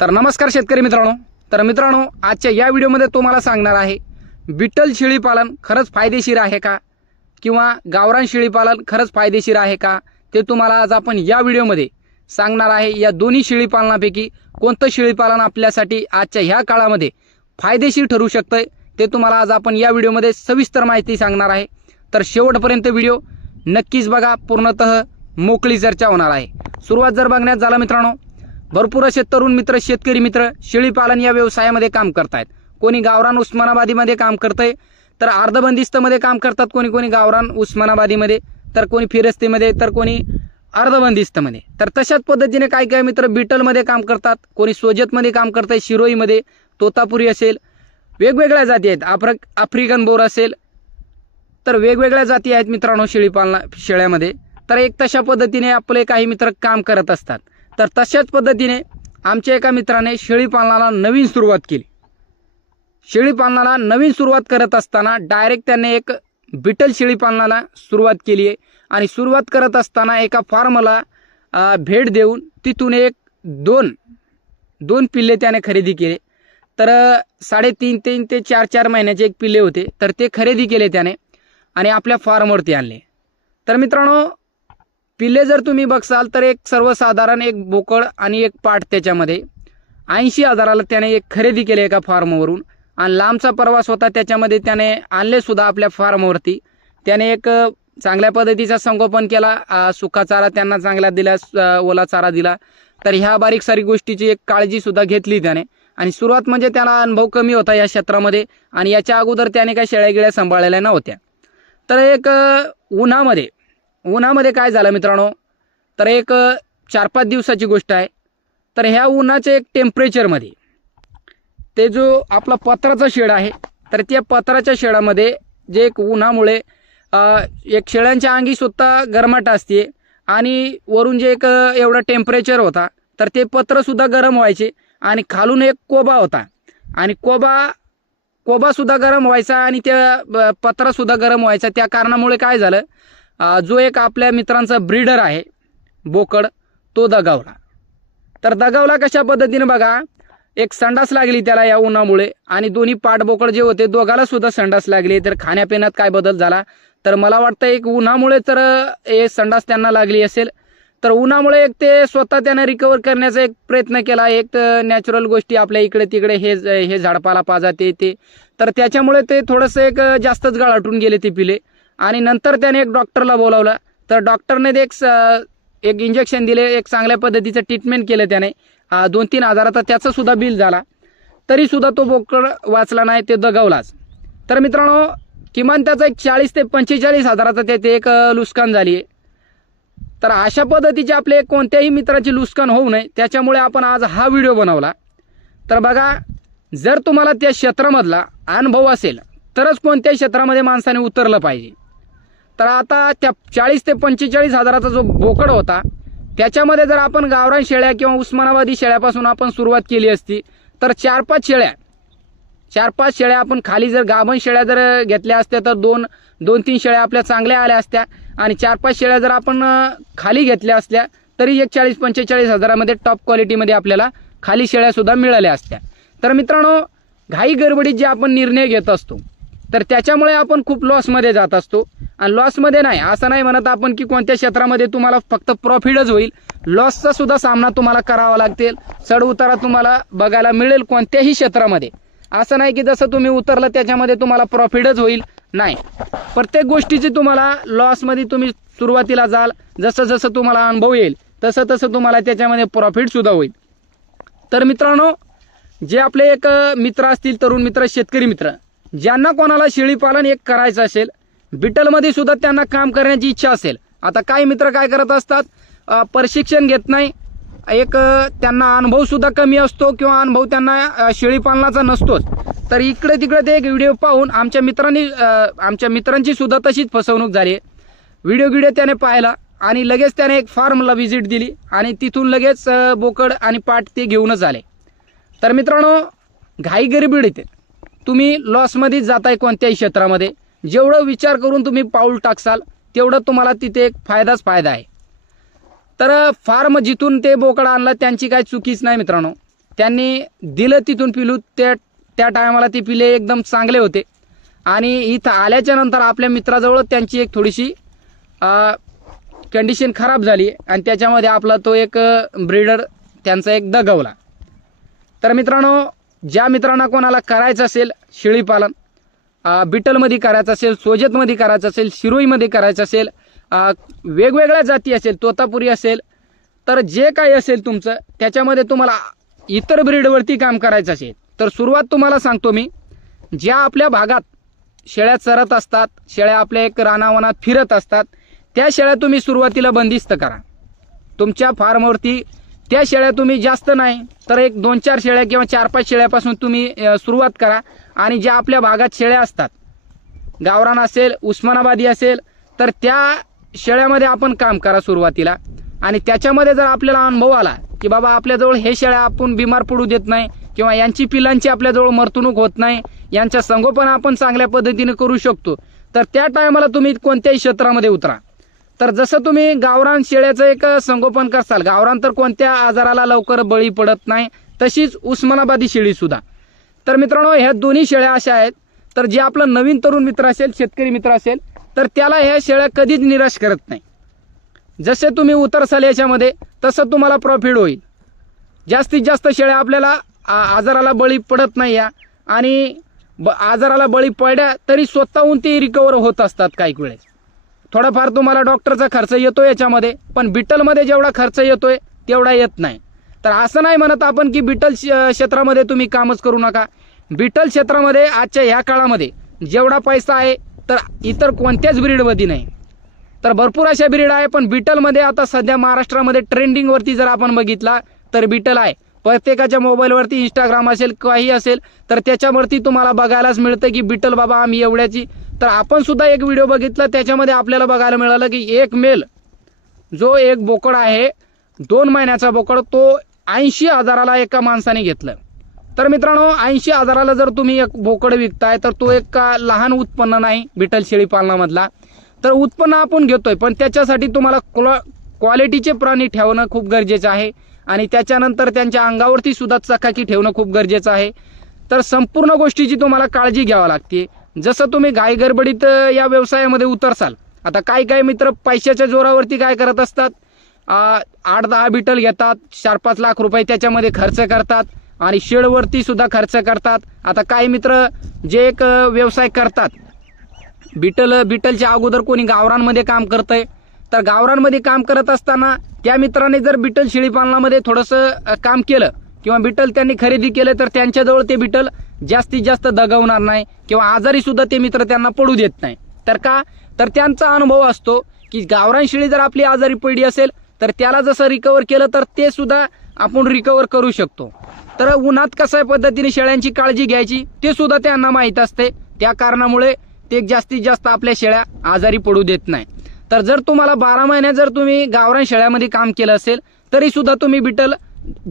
तर नमस्कार शेतकरी मित्रांनो, आजच्या या व्हिडिओमध्ये तुम्हाला सांगणार आहे बिटल शेळी पालन खरंच फायदेशीर आहे का किंवा गावरान शेळी पालन खरंच फायदेशीर आहे का ते तुम्हाला आज आपण या व्हिडिओमध्ये सांगणार आहे। या दोन्ही शेळी पालनापैकी कोणतं शेळी पालन आपल्यासाठी आजच्या ह्या काळामध्ये फायदेशीर ठरू शकते ते तुम्हाला आज आपण या व्हिडिओमध्ये सविस्तर माहिती सांगणार आहे। तर शेवटपर्यंत व्हिडिओ नक्कीच बघा, पूर्णतः मोकळी चर्चा होणार आहे। सुरुवात जर बघण्यात झाला मित्रांनो, भरपूर असे तरुण मित्र, शेतकरी मित्र शेळी पालन या व्यवसायामध्ये काम करतायत। कोणी गावरान उस्मानाबादीमध्ये काम करतंय, तर अर्धबंदिस्तमध्ये काम करतात, कोणी गावरान उस्मानाबादीमध्ये, तर कोणी फिरस्तीमध्ये, तर कोणी अर्धबंदिस्तमध्ये। तर तशाच पद्धतीने काही मित्र बिटलमध्ये काम करतात, कोणी सोजतमध्ये काम करतंय, शिरोईमध्ये, तोतापुरी असेल, वेगवेगळ्या जाती आहेत, आफ्रिकन बोर असेल, तर वेगवेगळ्या जाती आहेत मित्रांनो शेळ्यामध्ये। तर एक तशा पद्धतीने आपले काही मित्र काम करत असतात। तर तशाच पद्धतीने आमच्या एका मित्राने शेळी पालनाला नवीन सुरुवात केली। शेळी पालनाला नवीन सुरुवात करत असताना डायरेक्ट त्याने एक बिटल शेळी पालनाला सुरुवात केली आहे आणि सुरुवात करत असताना एका फार्मला भेट देऊन तिथून दोन पिल्ले त्याने खरेदी केले। तर 3.5 ते 4 महिन्याचे एक पिल्ले होते, तर ते खरेदी केले त्याने आणि आपल्या फार्मवरती आणले। तर मित्रांनो, पिल्ले जर तुम्ही बघसाल तर एक सर्वसाधारण एक बोकड आणि एक पाट त्याच्यामध्ये 80,000ला त्याने एक खरेदी केले एका फार्मवरून आणि लांबचा प्रवास होता, त्याच्यामध्ये त्याने आणले सुद्धा आपल्या फार्मवरती। त्याने एक चांगल्या पद्धतीचा संगोपन केला, सुका चारा त्यांना चांगला दिला, ओला चारा दिला। तर ह्या बारीक सारी गोष्टीची एक काळजी सुद्धा घेतली त्याने। आणि सुरुवात म्हणजे त्याला अनुभव कमी होता या क्षेत्रामध्ये आणि याच्या अगोदर त्याने काही शेळ्या गिळ्या सांभाळलेल्या नव्हत्या। तर एक उन्हामध्ये काय झालं मित्रांनो, तर एक 4-5 दिवसाची गोष्ट आहे। तर ह्या उन्हाच्या एक टेम्परेचरमध्ये ते जो आपला पत्राचा शेड आहे, तर त्या पत्राच्या शेडामध्ये जे एक उन्हामुळे एक शेळ्यांच्या अंगी सुद्धा गरमाट असते आणि वरून जे एक एवढं टेम्परेचर होता, तर ते पत्रसुद्धा गरम व्हायचे आणि खालून एक कोबा होता आणि कोबा सुद्धा गरम व्हायचा आणि त्या पत्रासुद्धा गरम व्हायचा। त्या कारणामुळे काय झालं, जो एक आपल्या मित्रांचा ब्रीडर आहे बोकड, तो दगावला। तर दगावला कशा पद्धतीने बघा, एक संडास लागली त्याला या उन्हामुळे आणि दोन्ही पाठ बोकड जे होते दोघाला सुद्धा संडास लागली। तर खाण्यापिण्यात काय बदल झाला, तर मला वाटतं एक उन्हामुळे तर हे संडास त्यांना लागली असेल। तर उन्हामुळे एक ते स्वतः त्याने रिकवर करण्याचा एक प्रयत्न केला। एक नॅचरल गोष्टी आपल्या इकडे तिकडे हे झाडपाला पाजा ते तर त्याच्यामुळे ते थोडंसं एक जास्तच गळाटून गेले ते पिले आणि नंतर त्याने एक डॉक्टरला बोलावलं। तर डॉक्टरने एक इंजेक्शन दिले, एक चांगल्या पद्धतीचं ट्रीटमेंट केलं त्याने। 2-3 हजाराचा त्याचं सुद्धा बिल झाला, तरी सुद्धा तो बोकड वाचला नाही, ते दगावलाच। तर मित्रांनो, किमान त्याचा एक 40 ते 45 हजाराचा त्याचे एक नुकसान झाली आहे। तर अशा पद्धतीचे आपले कोणत्याही मित्राची नुकसान होऊ नये त्याच्यामुळे आपण आज हा व्हिडिओ बनवला। तर बघा, जर तुम्हाला त्या क्षेत्रामधला अनुभव असेल तरच कोणत्याही क्षेत्रामध्ये माणसाने उतरलं पाहिजे। तर आता त्या 40 ते 45 हजाराचा जो बोकड होता, त्याच्यामध्ये जर आपण गावरान शेळ्या किंवा उस्मानाबादी शेळ्यापासून आपण सुरुवात केली असती तर 4-5 शेळ्या आपण खाली जर गाभण शेळ्या जर घेतल्या असत्या तर 2-3 शेळ्या आपल्या चांगल्या आल्या असत्या आणि 4-5 शेळ्या जर आपण खाली घेतल्या असल्या तरी एक 40-45 हजारामध्ये टॉप क्वालिटीमध्ये आपल्याला खाली शेळ्या सुद्धा मिळाल्या असत्या। तर मित्रांनो, घाई गडबडीत जे आपण निर्णय घेत असतो तर त्याच्यामुळे आपण खूप लॉसमध्ये जात असतो। आणि लॉसमध्ये नाही असं नाही म्हणत आपण की कोणत्या क्षेत्रामध्ये तुम्हाला फक्त प्रॉफिटच होईल, लॉसचा सुद्धा सामना तुम्हाला करावा लागेल, चढ उतारा तुम्हाला बघायला मिळेल कोणत्याही क्षेत्रामध्ये। असं नाही की जसं तुम्ही उतरलं त्याच्यामध्ये तुम्हाला प्रॉफिटच होईल, नाही, प्रत्येक गोष्टीची तुम्हाला लॉसमध्ये तुम्ही सुरुवातीला जाल, जसं तुम्हाला अनुभव येईल तसं तुम्हाला त्याच्यामध्ये प्रॉफिट सुद्धा होईल। तर मित्रांनो, जे आपले एक मित्र असतील, तरुण मित्र, शेतकरी मित्र, ज्यांना कोणाला शेळी पालन एक करायचं असेल, बिटलमध्ये सुद्धा त्यांना काम करण्याची इच्छा असेल। आता काही मित्र काय करत असतात, प्रशिक्षण घेत नाही, एक त्यांना अनुभव सुद्धा कमी असतो किंवा अनुभव त्यांना शेळी पालनाचा नसतोच। तर इकडे तिकडे ते एक व्हिडिओ पाहून आमच्या मित्रांची सुद्धा तशीच फसवणूक झाली। व्हिडिओ त्याने पाहिला आणि लगेच त्याने एक फार्मला व्हिजिट दिली आणि तिथून लगेच बोकड आणि पाट ते घेऊनच आले। तर मित्रांनो, घाई गडबडीत तुम्ही लॉसमध्येच जाताय कोणत्याही क्षेत्रामध्ये। जेवढं विचार करून तुम्ही पाऊल टाकसाल तेवढं तुम्हाला तिथे एक फायदा आहे। तर फार्म जिथून ते बोकड आणलं त्यांची काही चुकीच नाही मित्रांनो, त्यांनी दिलं तिथून पिलू, त्या टायमाला ते पिले एकदम चांगले होते. आणि इथं आल्याच्या नंतर आपल्या मित्राजवळ त्यांची एक थोडीशी कंडिशन खराब झाली आणि त्याच्यामध्ये आपला तो एक ब्रीडर त्यांचा एक दगावला. तर मित्रांनो, ज्या मित्रांना कोणाला करायचं असेल शेळीपालन, बिटलमध्ये करायचं असेल, सोजतमध्ये करायचं असेल, शिरोईमध्ये करायचं असेल, वेगवेगळ्या जाती असेल, तोतापुरी असेल, तर जे काही असेल तुमचं त्याच्यामध्ये तुम्हाला इतर ब्रीडवरती काम करायचं असेल तर सुरुवात तुम्हाला सांगतो मी, ज्या आपल्या भागात शेळ्या चरत असतात, शेळ्या आपल्या एक रानावनात फिरत असतात, त्या शेळ्या तुम्ही सुरुवातीला बंदिस्त करा. तुमच्या फार्मवरती त्या शेळ्या तुम्ही जास्त नाही तर एक 2-4 शेळ्या किंवा 4-5 शेळ्यापासून तुम्ही सुरुवात करा. आणि ज्या आपल्या भागात शेळ्या असतात, गावरान असेल, उस्मानाबादी असेल, तर त्या शेळ्यामध्ये आपण काम करा सुरुवातीला. आणि त्याच्यामध्ये जर आपल्याला अनुभव आला की बाबा आपल्याजवळ हे शेळ्या आपण बिमार पडू देत नाही किंवा यांची पिलांची आपल्याजवळ मरतणूक होत नाही, यांच्या संगोपन आपण चांगल्या पद्धतीने करू शकतो, तर त्या टायमाला तुम्ही कोणत्याही क्षेत्रामध्ये उतरा. तर जसं तुम्ही गावरान शेळ्याचं एक संगोपन करसाल, गावरान तर कोणत्या आजाराला लवकर बळी पडत नाही, तशीच उस्मानाबादी शेळीसुद्धा. तर मित्रांनो, ह्या दोन्ही शेळ्या अशा आहेत, तर जे आपलं नवीन तरुण मित्र असेल, शेतकरी मित्र असेल, तर त्याला ह्या शेळ्या कधीच निराश करत नाही. जसे तुम्ही उतरसाल याच्यामध्ये तसं तुम्हाला प्रॉफिट होईल. जास्तीत जास्त शेळ्या आपल्याला आजाराला बळी पडत नाही या, आणि आजाराला बळी पडल्या तरी स्वतःहून ते रिकवर होत असतात. काही वेळेस थोडाफार तुम्हाला डॉक्टरचा खर्च येतो याच्यामध्ये, पण बिटलमध्ये जेवढा खर्च येतोय तेवढा येत नाही. तर असं नाही म्हणत आपण की बिटल क्षेत्रामध्ये तुम्ही कामच करू नका. बिटल क्षेत्रामध्ये आजच्या ह्या काळामध्ये जेवढा पैसा आहे तर इतर कोणत्याच ब्रीडमध्ये नाही. तर भरपूर अशा ब्रीड आहे, पण बिटलमध्ये आता सध्या महाराष्ट्रामध्ये ट्रेंडिंगवरती जर आपण बघितला तर बिटल आहे. प्रत्येकाच्या मोबाईलवरती इंस्टाग्राम असेल, काही असेल, तर त्याच्यावरती तुम्हाला बघायलाच मिळतं की बिटल बाबा आम्ही एवढ्याची. तर आपण सुद्धा एक व्हिडिओ बघितला, त्याच्यामध्ये आपल्याला बघायला मिळालं की एक मेल जो एक बोकड आहे, 2 महिन्याचा बोकड, तो 80,000ला एका माणसाने घेतलं. तर मित्रांनो, 80,000ला जर तुम्ही एक बोकड विकताय तर तो एक लहान उत्पन्न नाही बिटल शेळी पालनामधला. तर उत्पन्न आपण घेतोय, पण त्याच्यासाठी तुम्हाला क्वालिटीचे प्राणी ठेवणं खूप गरजेचं आहे. आणि त्याच्यानंतर त्यांच्या अंगावरती सुद्धा चकाकी ठेवणं खूप गरजेचं आहे. तर संपूर्ण गोष्टीची तुम्हाला काळजी घ्यावी लागते. जसं तुम्ही घाई गडबडीत या व्यवसायामध्ये उतरसाल, आता काही मित्र पैशाच्या जोरावरती काय करत असतात, 8-10 बिटल घेतात, 4-5 लाख रुपये त्याच्यामध्ये खर्च करतात आणि शेडवरती सुद्धा खर्च करतात. आता काही मित्र जे एक व्यवसाय करतात, बिटलच्या अगोदर कोणी गावरांमध्ये काम करतंय, तर गावरांमध्ये काम करत असताना त्या मित्राने जर बिटल शेळी पालनामध्ये थोडंसं काम केलं किंवा बिटल त्यांनी खरेदी केलं, तर त्यांच्याजवळ ते बिटल जास्तीत जास्त दगावणार नाही किंवा आजारी सुद्धा ते मित्र त्यांना पडू देत नाही. तर का, तर त्यांचा अनुभव असतो की गावरान शेळी जर आपली आजारी पडली असेल तर त्याला जसं रिकवर केलं तर ते सुद्धा आपण रिकवर करू शकतो. तर उन्हात कशा पद्धतीने शेळ्यांची काळजी घ्यायची ते सुद्धा त्यांना माहीत असते. त्या कारणामुळे ते जास्तीत जास्त आपल्या शेळ्या आजारी पडू देत नाही. तर जर तुम्हाला 12 महिने जर तुम्ही गावरान शेळ्यामध्ये काम केलं असेल तरी सुद्धा तुम्ही बिटल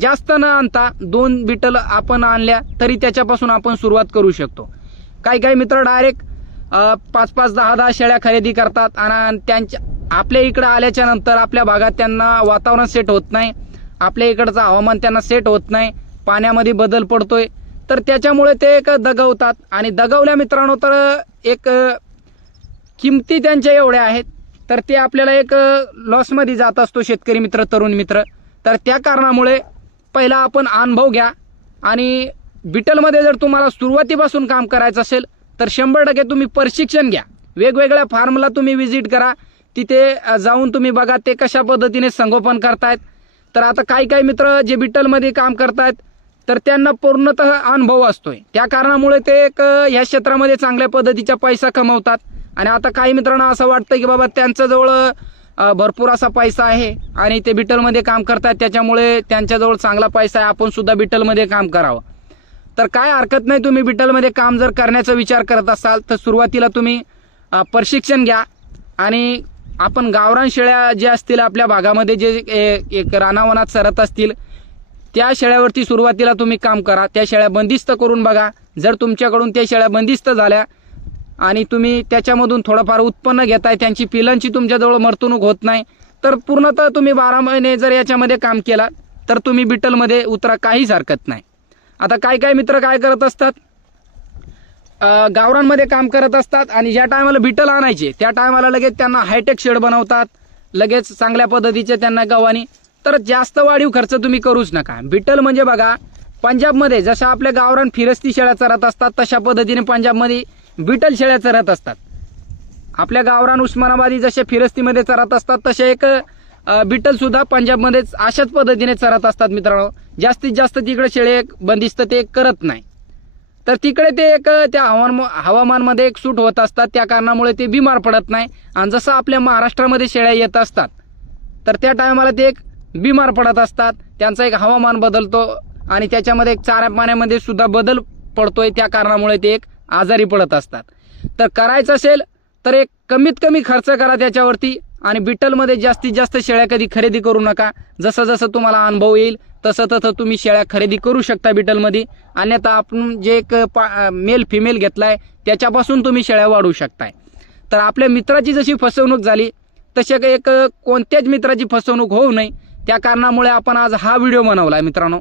जास्त न आणता 2 बिटल आपण आणल्या तरी त्याच्यापासून आपण सुरुवात करू शकतो. काही मित्र डायरेक्ट 5-5, 10-10 शेळ्या खरेदी करतात आणि त्यांच्या आपल्या इकडं आल्याच्या नंतर आपल्या भागात त्यांना वातावरण सेट होत नाही, आपल्या इकडचं हवामान त्यांना सेट होत नाही, पाण्यामध्ये बदल पडतोय, तर त्याच्यामुळे ते एक दगावतात. आणि दगावल्या मित्रांनो तर एक किमती त्यांच्या एवढ्या आहेत तर ते आपल्याला एक लॉसमध्ये जात असतो शेतकरी मित्र, तरुण मित्र. तर त्या कारणामुळे पहिला आपण अनुभव घ्या. आणि बिटलमध्ये जर तुम्हाला सुरुवातीपासून काम करायचं असेल तर 100% तुम्ही प्रशिक्षण घ्या. वेगवेगळ्या फार्मला तुम्ही व्हिजिट करा, तिथे जाऊन तुम्ही बघा ते कशा पद्धतीने संगोपन करतायत. तर आता काही मित्र जे बिटलमध्ये काम करतायत तर त्यांना पूर्णतः अनुभव असतोय, त्या कारणामुळे ते एक ह्या क्षेत्रामध्ये चांगल्या पद्धतीचा पैसा कमवतात. आणि आता काही मित्रांना असं वाटतं की बाबा त्यांच्याजवळ भरपूर असा पैसा आहे आणि ते बिटलमध्ये काम करतात, त्याच्यामुळे त्यांच्याजवळ चांगला पैसा आहे, आपण सुद्धा बिटलमध्ये काम करावं. तर काय हरकत नाही, तुम्ही बिटलमध्ये काम जर करण्याचा विचार करत असाल तर सुरुवातीला तुम्ही प्रशिक्षण घ्या. आणि आपण गावरान शेळ्या जे असतील आपल्या भागामध्ये जे एक रानावनात सरत असतील त्या शेळ्यावरती सुरुवातीला तुम्ही काम करा. त्या शेळ्या बंदिस्त करून बघा. जर तुमच्याकडून त्या शेळ्या बंदिस्त झाल्या आणि तुम्ही त्याच्यामधून थोडंफार उत्पन्न घेताय, त्यांची पिलांची तुमच्याजवळ मरतणूक होत नाही, तर पूर्णतः तुम्ही 12 महिने जर याच्यामध्ये काम केला तर तुम्ही बिटलमध्ये उतरा, काहीच हरकत नाही. आता काय मित्र काय करत असतात, गावरांमध्ये काम करत असतात आणि ज्या टायमाला बिटल आणायचे त्या टायमाला लगेच त्यांना हायटेक शेड बनवतात, लगेच चांगल्या पद्धतीचे त्यांना गव्हाणी. तर जास्त वाढीव खर्च तुम्ही करूच नका. बिटल म्हणजे बघा, पंजाबमध्ये जशा आपल्या गावरान फिरस्ती शेळ्या चरत असतात तशा पद्धतीने पंजाबमध्ये बिटल शेळ्या चरत असतात. आपल्या गावरान उस्मानाबादी जसे फिरस्तीमध्ये चरत असतात तसे एक बिटल सुद्धा पंजाबमध्ये अशाच पद्धतीने चरत असतात मित्रांनो. जास्तीत जास्त तिकडे शेळे बंदिस्त ते करत नाही, तर तिकडे ते एक त्या हवामानमध्ये एक सूट होत असतात, त्या कारणामुळे ते बिमार पडत नाही. आणि जसं आपल्या महाराष्ट्रामध्ये शेळ्या येत असतात तर त्या टायमाला ते एक बिमार पडत असतात, त्यांचा एक हवामान बदलतो आणि त्याच्यामध्ये एक चारा पाण्यामध्ये सुद्धा बदल पडतोय, त्या कारणामुळे ते एक आजारी पडत असतात. तर करायचं असेल तर एक कमीत कमी खर्च करा त्याच्यावरती आणि बिटलमध्ये जास्तीत जास्त शेळ्या कधी खरेदी करू नका. जसं जसं तुम्हाला अनुभव येईल तसं तसं तुम्ही शेळ्या खरेदी करू शकता बिटलमध्ये. अन्यथा आपण जे एक मेल फिमेल घेतलाय त्याच्यापासून तुम्ही शेळ्या वाढवू शकताय. तर आपल्या मित्राची जशी फसवणूक झाली तशी एक कोणत्याच मित्राची फसवणूक होऊ नये, त्या कारणामुळे आपण आज हा व्हिडिओ बनवला आहे मित्रांनो.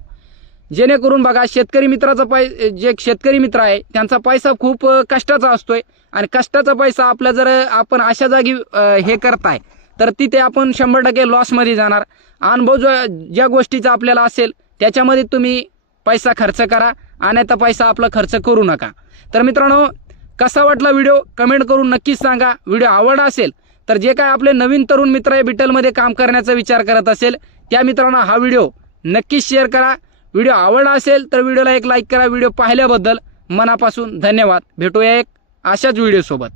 जेणेकरून बघा, शेतकरी मित्राचा जे शेतकरी मित्र आहे त्यांचा पैसा खूप कष्टाचा असतोय आणि कष्टाचा पैसा आपला जर आपण अशा जागी हे करताय तर तिथे आपण 100% लॉसमध्ये जाणार. अनुभव ज्या गोष्टीचा आपल्याला असेल त्याच्यामध्ये तुम्ही पैसा खर्च करा, अन्यथा पैसा आपला खर्च करू नका. तर मित्रांनो, कसा वाटला व्हिडिओ कमेंट करून नक्कीच सांगा. व्हिडिओ आवडला असेल तर जे काय आपले नवीन तरुण मित्र आहे बिटलमध्ये काम करण्याचा विचार करत असेल त्या मित्रांना हा व्हिडिओ नक्कीच शेअर करा. व्हिडिओ आवडला असेल तर व्हिडिओला एक लाईक करा. व्हिडिओ पाहिल्याबद्दल मनापासून धन्यवाद. भेटूया एक अशाच व्हिडिओसोबत.